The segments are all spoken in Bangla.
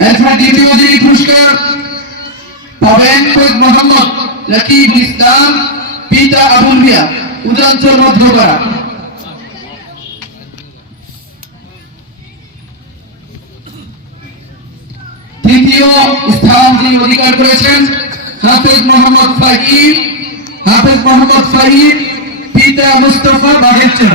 এছাড়া দ্বিতীয় যিনি পুরস্কার পাবেন সৈয়দ মোহাম্মদ রকিব ইসলাম, পিতা আবুল মিয়া উদাঞ্চল মধ্যপাড়া হাফেজ মোহাম্মদ ফাহিম পিতা মুস্তফা বাগেরচর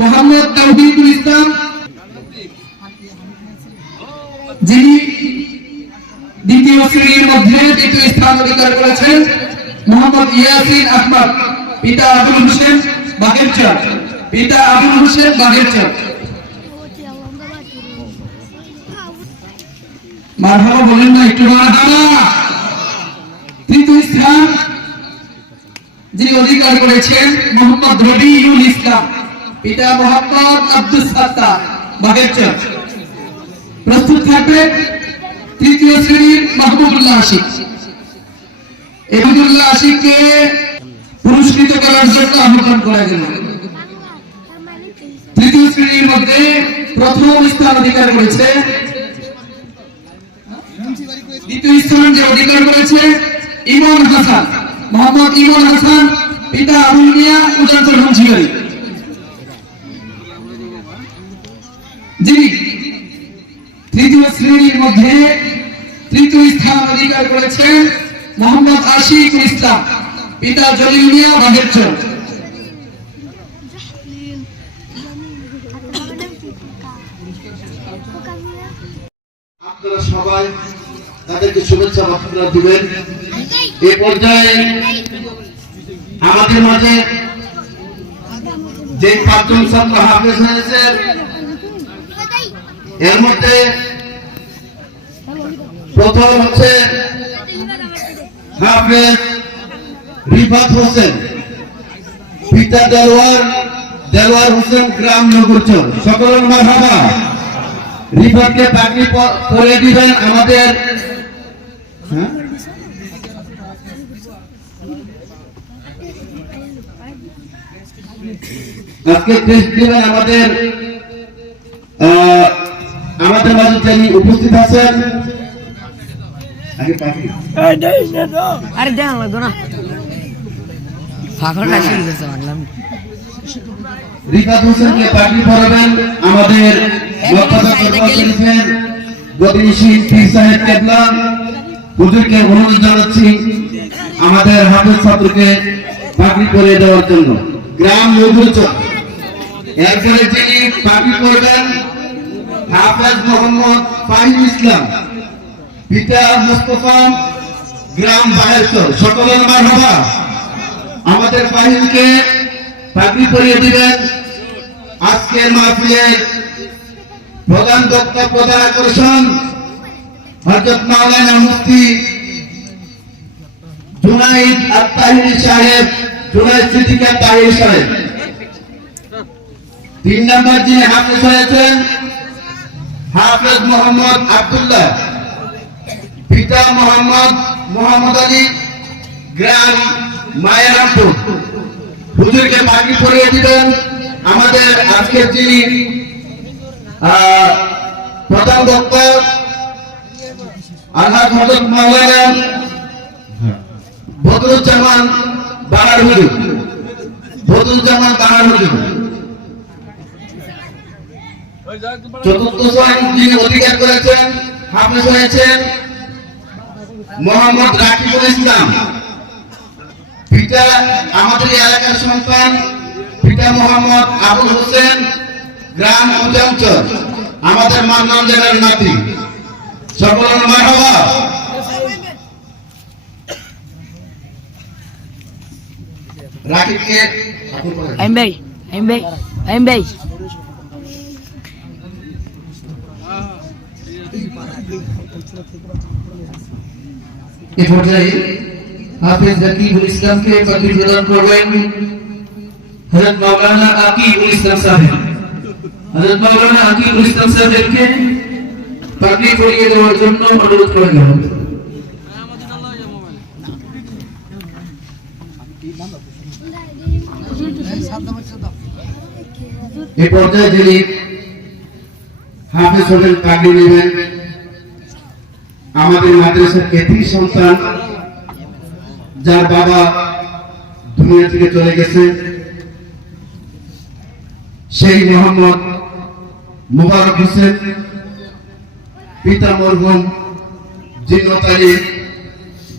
মোহাম্মদ তাওহিদুল ইসলাম, যিনি দ্বিতীয় শ্রেণির মধ্যে তৃতীয় স্থান অধিকার করেছেন, মোহাম্মদ ইয়াসিন আহমদ, পিতা আবুল হোসেন বাগেরচর। পিতা আবুল হোসেন বাগেরচর। মারহাবা বলেন না, একটু তৃতীয় স্থান যিনি অধিকার করেছেন, মোহাম্মদ রবিউল ইসলাম। পিতা মোহাম্মদ আব্দুল সাত্তার বাগেরচর প্রস্তুত থাকবে তৃতীয় শ্রেণির মাহবুবুল্লাহ আশিক। এই মাহবুবুল্লাহ আশিককে পুরস্কৃত করার জন্য আহ্বান করা গেল তৃতীয় শ্রেণির মধ্যে প্রথম স্থান অধিকার করেছে। দ্বিতীয় স্থান যে অধিকার করেছে ইমন হাসান, মোহাম্মদ ইমন হাসান, পিতা আবুল মিয়া উজাঞ্চল হংসিগারী যিনি তৃতীয় শ্রেণির মধ্যে তৃতীয় স্থান অধিকার করেছেন মোহাম্মদ আশিকুল ইসলাম, পিতা জলিল মিয়া বাগেরচর আপনারা সবাই তাদেরকে শুভেচ্ছা বক্তব্য দিবেন। এ পর্যায়ে আমাদের মাঝে যে পাঁচজন এর মধ্যে প্রথম হচ্ছে রিফাত হোসেন পিতা হোসেন গ্রাম নগরচর সকলের মারহাবা পরে দিবেন আমাদের হ্যাঁ? আজকে টেস্ট দিবেন আমাদের আহ, আমাদের মাঝে যিনি উপস্থিত আছেন আরে লাগতো না। ভাবলাম। রিফাত হোসেনকে পরাবেন আমাদের গতিশীল পীর সাহেব কেবলা। হুজুরকে অনুরোধ জানাচ্ছি আমাদের হাফেজ ছাত্রকে পাগড়ি পরিয়ে দেওয়ার জন্য। গ্রাম নজরুচক এরপরে যিনি পাগড়ি করবেন হাফেজ মোহাম্মদ ফাহিম ইসলাম, পিতা মুস্তফা গ্রাম বাহেশ্বর। সকলের মারহাবা। আমাদের ফাহিমকে পাগড়ি পরিয়ে দিবেন। আজকের মাহফিলে প্রধান বক্তা, প্রধান আকর্ষণ হজরত মাওলানা মুফতি জুনাইদ আত্মাহির সাহেব, জুনাইদ সিদ্দিকা তাহির সাহেব। তিন নম্বর যিনি হাফেজ হয়েছেন হাফেজ মোহাম্মদ আব্দুল্লাহ, পিতা মোহাম্মদ মোহাম্মদ আলী, গ্রাম মায়ারামপুর। হুজুরকে বাকি পড়িয়ে দিবেন আমাদের আজকে যিনি প্রধান বক্তা আল্লাহ হজরত মাওলানা বদরুজ্জামান বানার হুজুর। বদরুজ্জামান বানার হুজুর। চতুর্থ স্থান যিনি অধিকার করেছেন হাফেজ হয়েছেন মোহাম্মদ রাকিবুল ইসলাম। পিতা আমাদের এলাকার সন্তান পিতা মোহাম্মদ আবুল হোসেন গ্রাম উজাঞ্চল আমাদের মান্নান জেলার নাতি। সকল মারহাবা। রাকিবকে আইম ভাই আইম ভাই আইম ভাই। এ পর্যায়ে হাফেজ জাকিবুল ইসলামকে পাগড়ি প্রদান করবেন হযরত মাওলানা আকিবুল ইসলাম সাহেব হযরত মাওলানা আকিবুল ইসলাম সাহেবকে পাগড়ি পরিয়ে দেওয়ার জন্য অনুরোধ করা গেল এই পর্যায়ে যিনি হাফেজ হলেন পাগড়ি নেবেন। আমাদের মাদ্রাসার এতিম সন্তান, যার বাবা দুনিয়া থেকে চলে গেছে, সেই মোহাম্মদ মুবারক হোসেন পিতা মরহুম জিন্নত আলী,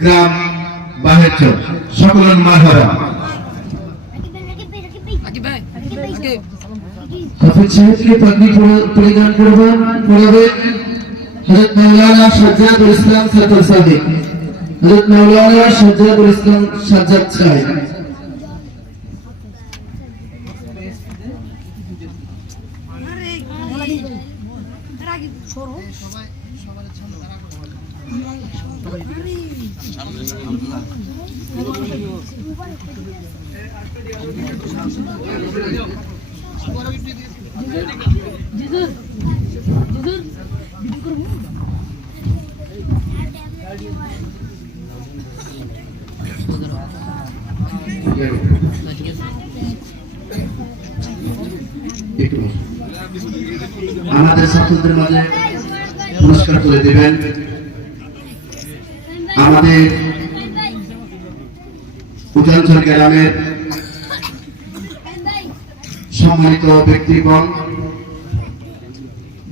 গ্রাম বাহেরচর সকলের মারহারা হাফেজ সাহেবকে পাগড়ি পরি- পরিধান করবেন পরাবেন হযরত মাওলানা সাজ্জাদুল ইসলাম সাদর সাহেব হযরত মাওলানা সাজ্জাদুল ইসলাম সাজ্জাদ সাহেব। আমাদের ছাত্রদের মাঝে পুরস্কার করে দেবেন আমাদের উজানচর গ্রামের সম্মানিত ব্যক্তিগণ,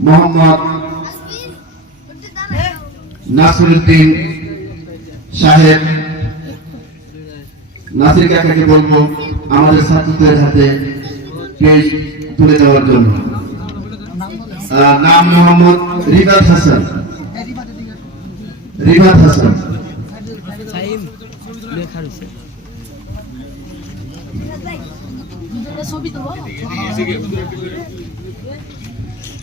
মোহাম্মদ নাসিরুদ্দিন সাহেব। নাসির কাকাকে বলব, আমাদের ছাত্রদের হাতে পেজ তুলে দেওয়ার জন্য। নাম মোহাম্মদ রিবাত হাসান। রিবাত হাসান। রয়েছে। ছবি তো